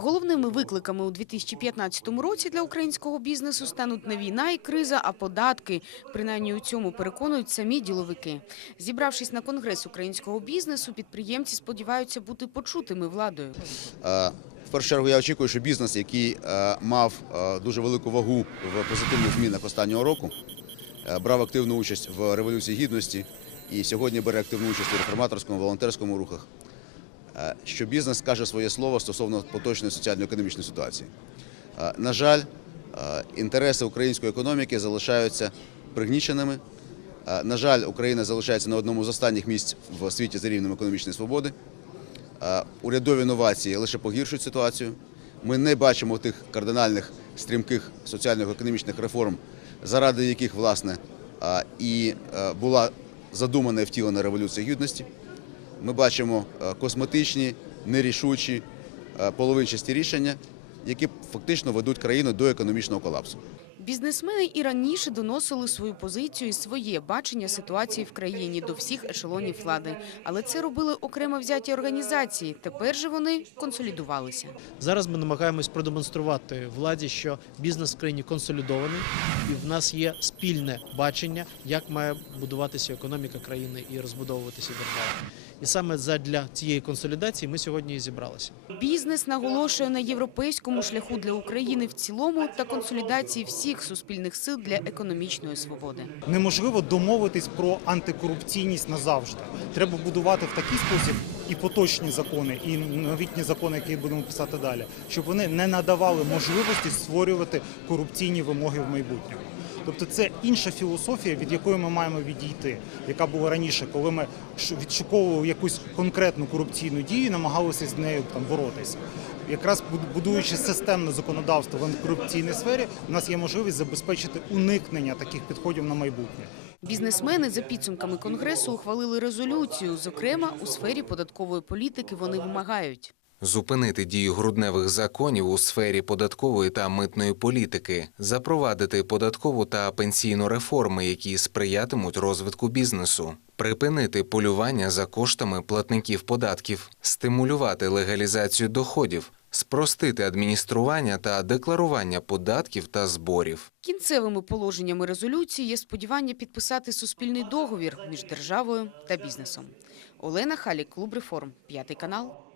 Головними викликами у 2015 році для українського бізнесу стануть не війна і криза, а податки. Принаймні у цьому переконують самі діловики. Зібравшись на конгрес українського бізнесу, підприємці сподіваються бути почутими владою. Е, В першу чергу я очікую, що бізнес, який е, мав е, дуже велику вагу в позитивних змінах останнього року, брав активну участь в революції гідності і сьогодні бере активну участь у реформаторському волонтерському рухах. Е, Що бізнес скаже своє слово стосовно поточної соціально-економічної ситуації. Е, На жаль, е, інтереси української економіки залишаються пригніченими. На жаль, Україна залишається на одному з останніх місць в світі за рівнем економічної свободи. Урядові новації лише погіршують ситуацію. Ми не бачимо тих кардинальних стрімких соціально-економічних реформ, заради яких власне і була задумана і втілена революція гідності. Ми бачимо е, косметичні, нерішучі, е, половинчасті рішення, які фактично ведуть країну до економічного колапсу. Бізнесмени і раніше доносили свою позицію і своє бачення ситуації в країні до всіх ешелонів влади. Але це робили окремо взяті організації. Тепер же вони консолідувалися. Зараз ми намагаємось продемонструвати владі, що бізнес в країні консолідований, і в нас є спільне бачення, як має будуватися економіка країни і розбудовуватися держава. І саме задля цієї консолідації ми сьогодні і зібралися. Бізнес наголошує на європейському шляху для України в цілому та консолідації всіх суспільних сил для економічної свободи. неможливо домовитись про антикорупційність назавжди. Треба будувати в такий спосіб і поточні закони, і новітні закони, які будемо писати далі, щоб вони не надавали можливості створювати корупційні вимоги в майбутньому. Тобто це інша філософія, від якої ми маємо відійти, яка була раніше, коли ми відшуковували якусь конкретну корупційну дію і намагалися з нею там боротися. Якраз будуючи системне законодавство в антикорупційній сфері, у нас є можливість забезпечити уникнення таких підходів на майбутнє. Бізнесмени за підсумками конгресу ухвалили резолюцію. Зокрема, у сфері податкової політики вони вимагають. Зупинити дію грудневих законів у сфері податкової та митної політики, запровадити податкову та пенсійну реформи, які сприятимуть розвитку бізнесу, припинити полювання за коштами платників податків, стимулювати легалізацію доходів, спростити адміністрування та декларування податків та зборів. Кінцевими положеннями резолюції є сподівання підписати суспільний договір між державою та бізнесом. Олена Халік, клуб реформ, п'ятий канал.